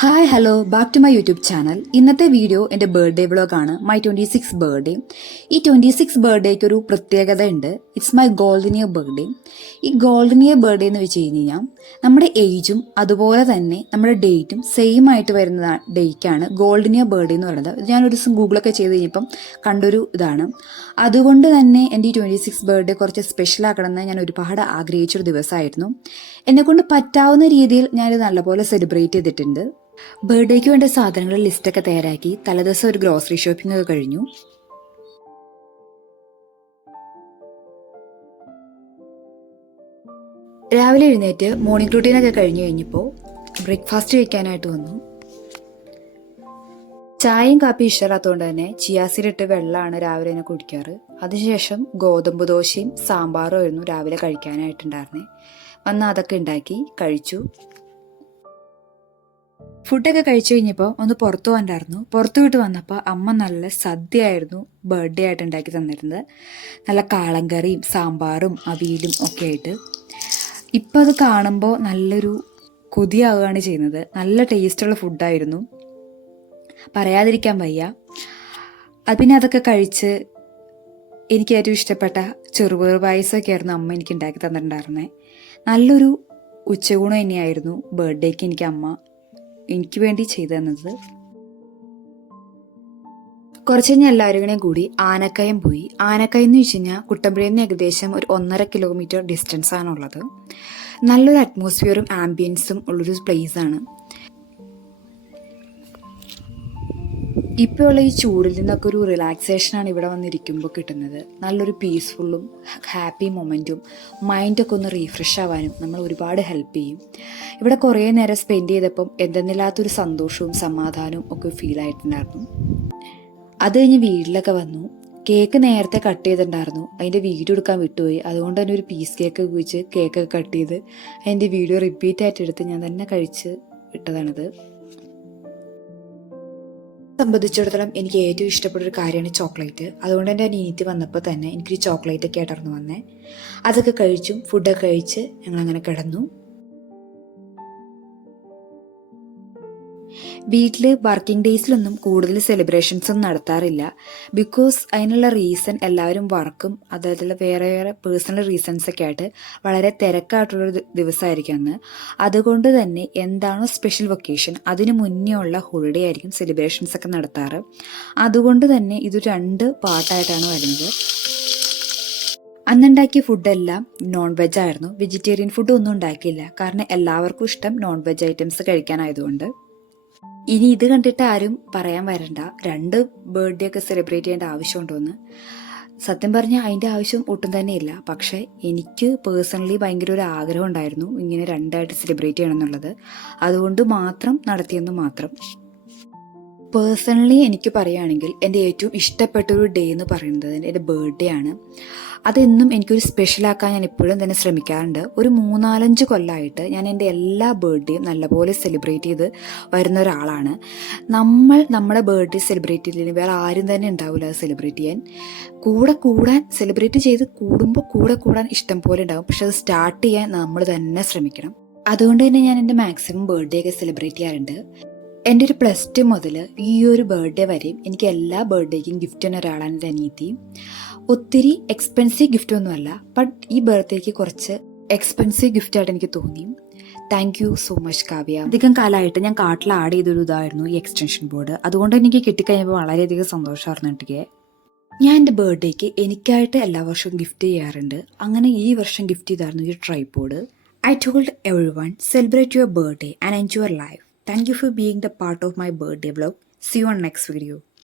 Hi hello back to my YouTube channel. ഇന്നത്തെ video എൻ്റെ birthday വ്ളോഗാണ്. My 26 birthday. ഈ 26 ബർത്ത്ഡേക്ക് ഒരു പ്രത്യേകത ഉണ്ട്. It's my golden year birthday. ഈ ഗോൾഡൻ ഇയർ ബർത്ത്ഡേ എന്ന് വെച്ച് കഴിഞ്ഞാൽ നമ്മുടെ ഏജും അതുപോലെ തന്നെ നമ്മുടെ ഡേറ്റും സെയിം ആയിട്ട് വരുന്ന ഡേയ്ക്കാണ് ഗോൾഡൻ ഇയർ ബർത്ത്ഡേ എന്ന് പറയുന്നത്. ഞാനൊരു ദിവസം ഗൂഗിളൊക്കെ ചെയ്ത് കഴിഞ്ഞപ്പം കണ്ടൊരു ഇതാണ്. അതുകൊണ്ട് തന്നെ എൻ്റെ ഈ 26 ബർത്ത്ഡേ കുറച്ച് സ്പെഷ്യൽ ആക്കണമെന്ന് ഞാൻ ഒരുപാട് ആഗ്രഹിച്ചൊരു ദിവസമായിരുന്നു. എന്നെക്കൊണ്ട് പറ്റാവുന്ന രീതിയിൽ ഞാനിത് നല്ലപോലെ സെലിബ്രേറ്റ് ചെയ്തിട്ടുണ്ട്. ബർത്ത്ഡേക്ക് വേണ്ട സാധനങ്ങളുടെ ലിസ്റ്റൊക്കെ തയ്യാറാക്കി തലേദിവസം ഒരു ഗ്രോസറി ഷോപ്പിംഗ് ഒക്കെ കഴിഞ്ഞു. രാവിലെ എഴുന്നേറ്റ് മോർണിംഗ് റൂട്ടീനൊക്കെ കഴിഞ്ഞു കഴിഞ്ഞപ്പോൾ ബ്രേക്ക്ഫാസ്റ്റ് കഴിക്കാനായിട്ട് വന്നു. ചായയും കാപ്പി ഇഷ്ടമില്ലാത്തതുകൊണ്ട് തന്നെ ചിയാസീഡിട്ട് വെള്ളമാണ് രാവിലെ തന്നെ കുടിക്കാറ്. അതിനുശേഷം ഗോതമ്പ് ദോശയും സാമ്പാറും ആയിരുന്നു രാവിലെ കഴിക്കാനായിട്ടുണ്ടായിരുന്നേ. വന്ന് അതൊക്കെ ഉണ്ടാക്കി കഴിച്ചു. ഫുഡൊക്കെ കഴിച്ചു കഴിഞ്ഞപ്പോൾ ഒന്ന് പുറത്തു പോകാണ്ടായിരുന്നു. പുറത്തു വിട്ട് വന്നപ്പോൾ അമ്മ നല്ല സദ്യയായിരുന്നു ബർത്ത്ഡേ ആയിട്ട് ഉണ്ടാക്കി തന്നിരുന്നത്. നല്ല കാളങ്കറിയും സാമ്പാറും അവിയലും ഒക്കെ ആയിട്ട്. ഇപ്പം അത് കാണുമ്പോൾ നല്ലൊരു കൊതിയാവുകയാണ് ചെയ്യുന്നത്. നല്ല ടേസ്റ്റുള്ള ഫുഡായിരുന്നു, പറയാതിരിക്കാൻ വയ്യ. പിന്നെ അതൊക്കെ കഴിച്ച് എനിക്ക് ഏറ്റവും ഇഷ്ടപ്പെട്ട ചെറുപയർ പായസമൊക്കെ ആയിരുന്നു അമ്മ എനിക്ക് ഉണ്ടാക്കി തന്നിട്ടുണ്ടായിരുന്നത്. നല്ലൊരു ഉച്ചയൂണ് തന്നെയായിരുന്നു ബർത്ത്ഡേക്ക് എനിക്ക് വേണ്ടി ചെയ്തു തന്നത്. കുറച്ച് കഴിഞ്ഞാൽ എല്ലാവരും കൂടി ആനക്കയം പോയി. ആനക്കയം എന്ന് വെച്ച് കഴിഞ്ഞാൽ കുട്ടമ്പുഴയിൽ നിന്ന് ഏകദേശം ഒരു 1.5 കിലോമീറ്റർ ഡിസ്റ്റൻസ് ആണുള്ളത്. നല്ലൊരു അറ്റ്മോസ്ഫിയറും ആംബിയൻസും ഉള്ളൊരു പ്ലേസാണ്. ഇപ്പോൾ ഉള്ള ഈ ചൂടിൽ നിന്നൊക്കെ ഒരു റിലാക്സേഷനാണ് ഇവിടെ വന്നിരിക്കുമ്പോൾ കിട്ടുന്നത്. നല്ലൊരു പീസ്ഫുള്ളും ഹാപ്പി മൊമെൻറ്റും മൈൻഡൊക്കെ ഒന്ന് റീഫ്രഷ് ആവാനും നമ്മൾ ഒരുപാട് ഹെൽപ്പ് ചെയ്യും. ഇവിടെ കുറേ നേരം സ്പെൻഡ് ചെയ്തപ്പം എന്തെന്നില്ലാത്തൊരു സന്തോഷവും സമാധാനവും ഒക്കെ ഫീൽ ആയിട്ടുണ്ടായിരുന്നു. അത് കഴിഞ്ഞ് വീട്ടിലൊക്കെ വന്നു. കേക്ക് നേരത്തെ കട്ട് ചെയ്തിട്ടുണ്ടായിരുന്നു. അതിൻ്റെ വീഡിയോ എടുക്കാൻ വിട്ടുപോയി. അതുകൊണ്ട് തന്നെ ഒരു പീസ് കേക്ക് വെച്ച് കേക്കൊക്കെ കട്ട് ചെയ്ത് അതിൻ്റെ വീഡിയോ റിപ്പീറ്റ് ആയിട്ട് എടുത്ത് ഞാൻ തന്നെ കഴിച്ച് ഇട്ടതാണിത്. സംബന്ധിച്ചിടത്തോളം എനിക്ക് ഏറ്റവും ഇഷ്ടപ്പെട്ട ഒരു കാര്യമാണ് ചോക്ലേറ്റ്. അതുകൊണ്ട് തന്നെ അനിയത്തി വന്നപ്പോൾ തന്നെ എനിക്കൊരു ചോക്ലേറ്റ് ഒക്കെ ആയിട്ടായിരുന്നു വന്നേ. അതൊക്കെ കഴിച്ചും ഫുഡൊക്കെ കഴിച്ച് ഞങ്ങളങ്ങനെ കിടന്നു. വീട്ടിൽ വർക്കിംഗ് ഡേയ്സിലൊന്നും കൂടുതൽ സെലിബ്രേഷൻസ് ഒന്നും നടത്താറില്ല. ബിക്കോസ് അതിനുള്ള റീസൺ എല്ലാവരും വർക്കും അതായത് വേറെ പേഴ്സണൽ റീസൺസ് ഒക്കെ ആയിട്ട് വളരെ തിരക്കായിട്ടുള്ളൊരു ദിവസമായിരിക്കും അന്ന്. അതുകൊണ്ട് തന്നെ എന്താണോ സ്പെഷ്യൽ വൊക്കേഷൻ അതിന് മുന്നേ ഉള്ള ഹോളിഡേ ആയിരിക്കും സെലിബ്രേഷൻസ് ഒക്കെ നടത്താറ്. അതുകൊണ്ട് തന്നെ ഇത് 2 പാർട്ടായിട്ടാണ് വരുന്നത്. അന്നുണ്ടാക്കിയ ഫുഡെല്ലാം നോൺ വെജ് ആയിരുന്നു. വെജിറ്റേറിയൻ ഫുഡ് ഒന്നും ഉണ്ടാക്കിയില്ല. കാരണം എല്ലാവർക്കും ഇഷ്ടം നോൺ വെജ് ഐറ്റംസ് കഴിക്കാനായതുകൊണ്ട്. ഇനി ഇത് കണ്ടിട്ട് ആരും പറയാൻ വരണ്ട 2 ബർത്ത്ഡേ ഒക്കെ സെലിബ്രേറ്റ് ചെയ്യേണ്ട ആവശ്യമുണ്ടോയെന്ന്. സത്യം പറഞ്ഞാൽ അതിൻ്റെ ആവശ്യം ഒട്ടും തന്നെ ഇല്ല. പക്ഷേ എനിക്ക് പേഴ്സണലി ഭയങ്കര ഒരു ആഗ്രഹം ഉണ്ടായിരുന്നു ഇങ്ങനെ 2ആയിട്ട് സെലിബ്രേറ്റ് ചെയ്യണം എന്നുള്ളത്. അതുകൊണ്ട് മാത്രം നടത്തിയെന്ന് മാത്രം. പേഴ്സണലി എനിക്ക് പറയുകയാണെങ്കിൽ എൻ്റെ ഏറ്റവും ഇഷ്ടപ്പെട്ടൊരു ഡേ എന്ന് പറയുന്നത് എൻ്റെ ബർത്ത്ഡേ ആണ്. അതെന്നും എനിക്കൊരു സ്പെഷ്യലാക്കാൻ ഞാൻ എപ്പോഴും തന്നെ ശ്രമിക്കാറുണ്ട്. ഒരു 3-4 കൊല്ലമായിട്ട് ഞാൻ എൻ്റെ എല്ലാ ബർത്ത്ഡേയും നല്ലപോലെ സെലിബ്രേറ്റ് ചെയ്ത് വരുന്ന ഒരാളാണ്. നമ്മുടെ ബർത്ത്ഡേ സെലിബ്രേറ്റ് ചെയ്തതിന് വേറെ ആരും തന്നെ ഉണ്ടാവില്ല അത് സെലിബ്രേറ്റ് ചെയ്യാൻ. കൂടാൻ സെലിബ്രേറ്റ് ചെയ്ത് കൂടാൻ ഇഷ്ടം പോലെ ഉണ്ടാവും. പക്ഷെ അത് സ്റ്റാർട്ട് ചെയ്യാൻ നമ്മൾ തന്നെ ശ്രമിക്കണം. അതുകൊണ്ട് തന്നെ ഞാൻ എൻ്റെ മാക്സിമം ബർത്ത്ഡേ ഒക്കെ സെലിബ്രേറ്റ് ചെയ്യാറുണ്ട്. എൻ്റെ ഒരു +2 മുതൽ ഈ ഒരു ബർത്ത്ഡേ വരെയും എനിക്ക് എല്ലാ ബർത്ത്ഡേക്കും ഗിഫ്റ്റ് ചെയ്യുന്ന ഒരാളാണ് എൻ്റെ അനിയത്തി. ഒത്തിരി എക്സ്പെൻസീവ് ഗിഫ്റ്റ് ഒന്നുമല്ല, ബട്ട് ഈ ബർത്ത്ഡേക്ക് കുറച്ച് എക്സ്പെൻസീവ് ഗിഫ്റ്റായിട്ട് എനിക്ക് തോന്നി. Thank you so much Kavya. അധികം കാലമായിട്ട് ഞാൻ കാട്ടിൽ ആഡ് ചെയ്തൊരു ഇതായിരുന്നു ഈ എക്സ്റ്റൻഷൻ ബോർഡ്. അതുകൊണ്ട് എനിക്ക് കിട്ടിക്കഴിഞ്ഞപ്പോൾ വളരെയധികം സന്തോഷമായിരുന്നു എനിക്ക്. ഞാൻ എൻ്റെ ബർത്ത്ഡേക്ക് എനിക്കായിട്ട് എല്ലാ വർഷവും ഗിഫ്റ്റ് ചെയ്യാറുണ്ട്. അങ്ങനെ ഈ വർഷം ഗിഫ്റ്റ് ചെയ്തായിരുന്നു ഈ tripod. I told everyone, celebrate your birthday and enjoy life. Thank you for being the part of my birthday vlog. See you on next video.